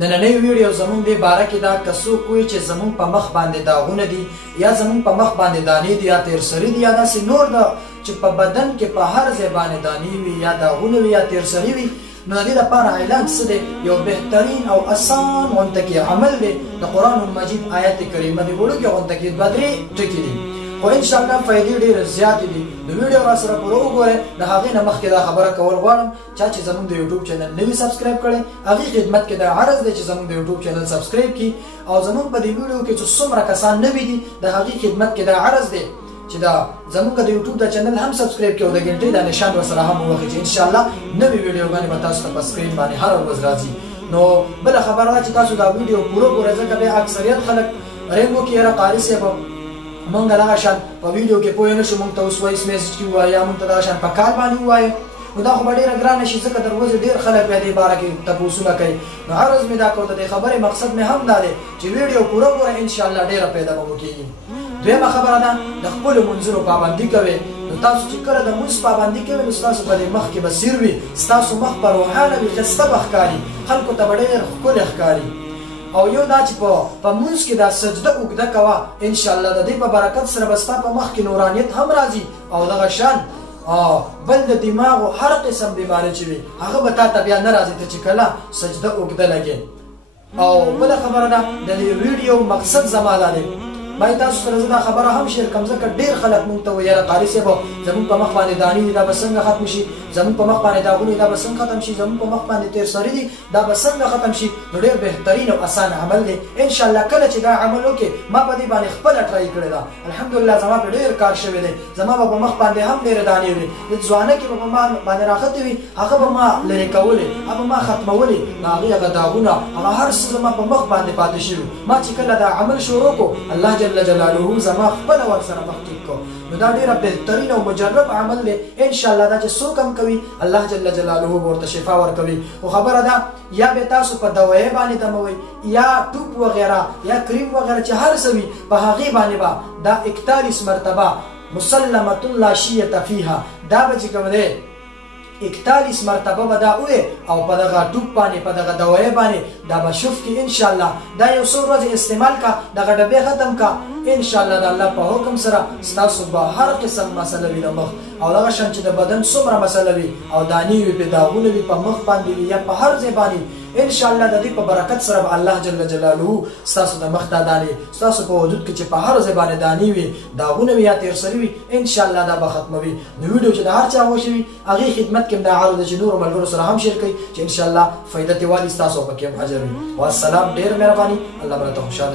نننۍ ویډیو زمونږ د باره کې دا که څوک وایي چې زمونږ په مخ باندې داغونه دي یا زمونږ په مخ باندې دانې دي یا تیر سري دي یا داسې نور ده چې په بدن کې په هر ځای باندې دانې وي یا داغونه وي یا تیر سري وي، نو د دې لپاره علاج څه دی؟ یو بهترین او اسان غونډه کې عمل دی د قرآن مجید آیت کریمه دی وړوکې غونډه کې دوه درې ټکي دي، خو انشاءالله فایدې ډېرې زیاتې دي. د ویډیو را سره پوره وګورئ. د هغې نه مخکې دا خبره کول غواړم چا چې زموږ د یوټیوب چینل نه وي سبسکرایب کړی، هغې خدمت کې دا عرض دی چې زموږ د یوټیوب چینل سبسکرایب کړي، او زموږ په دې ویډیو کې چې څومره کسان نوي دي د هغې خدمت کې دا عرض دی چې دا زموږ د یوټیوب د چینل هم سبسکرایب کړئ او د غنټې د نشان ورسره هم ووهئ چې انشاءالله نوې ویډیوګانې به تاسو ته په سکرین باندې هره ورځ راځي. نو بله خبره ده چې تاسو دا ویډیو پوره ګورئ، ځکه بیا اکثریت خلک رنګ وکړي یاره قاري صاحب مونږ دغه شان په ویډیو کې پوه نه شو، مونږ ته اوس وایس میسج کې ووایه یا مونږ ته دغه شان په کال باندې ووایه، نو دا خو به ډېره ګرانه شي ځکه در ورځې ډېر خلک بیا دې باره کې تپوسونه کوي. نو عرض مې دا کړو د دې خبرې مقصد مې هم دا دی چې ویډیو پوره ګوره انشاءالله ډېره پیدا به مو کېږي. دویمه خبره ده د خپلو منځونو پابندي کوئ. نو تاسو چې کله د مونځ پابندي کوئ نو ستاسو په دې مخ کې به سیر وي، ستاسو مخ به روښانه وي، ښایسته به ښکاري، خلکو ته به ډېر ښکلی ښکاري. او یو دا چې په مونځ کې دا سجده اوږده کوه انشاءالله د دې په برکت سره به ستا په مخ کې نورانیت هم راځي، او دغه شان بل د دماغو هر قسم بیماري چې وي هغه به تا ته بیا نه راځي ته چې کله سجده اوږده لګې. او بله خبره ده د دې ویډیو مقصد زما دا دی باید تاسو سره زه دا خبره هم شیر کړم ځکه ډېر خلک مونږ ته وایي یاره قاري صاحب زمونږ په مخ باندې دانې دي دا به څنګه ختم شي، زمونږ په مخ باندې داغونه دا به څنګه ختم شي، زمونږ په مخ باندې تیر سري دي دا به څنګه ختم شي. نو ډېر بهترین او اسان عمل دی انشاءالله. کله چې دا عمل وکړې ما په دې باندې خپله ټرای کړې ده الحمدلله، زما په ډېر کار شوی دی، زما به په مخ باندې هم ډېرې دانې وي، د ځوانه کې به په ما باندې راختې وي هغه به ما لرې کولې، هغه به ما ختمولې، نو هغې هغه داغونه هغه هر څه زما په مخ باندې پاتې شوي. ما چې کله دا عمل شروع کړو الله جل جلاله زما خپله ورسره مخ ټیک کړو. نو دا ډېره بهترین او مجرب عمل دی انشاءالله. دا چې څوک هم کوي الله جل جلاله به ورته شفا ورکوي. خو خبره ده یا به تاسو په دوایۍ باندې دموئ یا ټوپ وغیره یا کریم وغیره چې هر څه وي په هغې باندې به دا 41 مرتبه مسلمة لا شیة فیها دا به چې کوم دی 41 مرتبه به دا ووایې او په دغه ټوپ باندې په دغه دوایۍ باندې دا به شف کې انشاءالله. دا یو څو ورځې استعمال کا دغه ډبې ختم کا انشاءالله د الله په حکم سره ستاسو به هر قسم مسله وي د مخ او دغه شان چې د بدن څومره مسله وي او دانې وي پې داغونه وي په مخ باندې وي یا په هر ځای باندې انشاءالله د دې په برکت سره به الله جل جلاله ستاسو د مخ دا دانې ستاسو په وجود کې چې په هر ځای باندې دانې وي داغونه وي یا تیر سري وي انشاءالله دا به ختموي. نو ویډیو چې د هر چا خوښه وي هغې خدمت کې هم دا عرض دی چې نورو ملګرو سره هم شیر کړئ چې انشاءالله فایده ترې والي ستاسو پکې هم اجر وي. والسلام، ډېره مهرباني، الله به راته خوشحاله